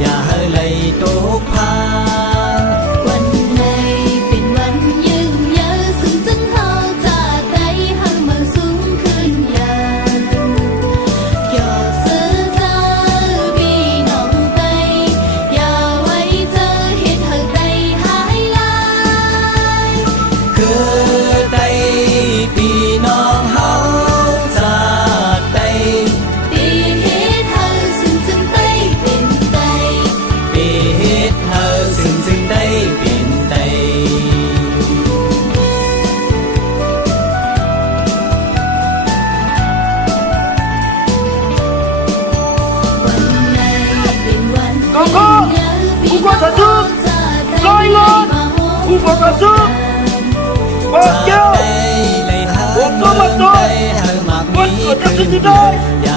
อย่าให้ไหลตกพานวันไหนเป็นวันยิ่งใหญ่ซึ่งจึงเฮาจะได้ให้มันสูงขึ้นอย่างอย่าซื้อเจอพี่น้องไตอย่าไว้เจอเฮ็ดให้ไตหายลายคือไตพี่น้องเฮาจะได้ปีเฮ็ดให้ซึ่งจึงไตเป็นไตเฮ็ดเฮาซึ่งจึงได้เป็นไตวันไหนเป็นวันยิ่งใหญ่พี่น้องเฮาจะได้มาโฮมกันจะได้เลยหาเมืองได้ให้มากมีขึ้น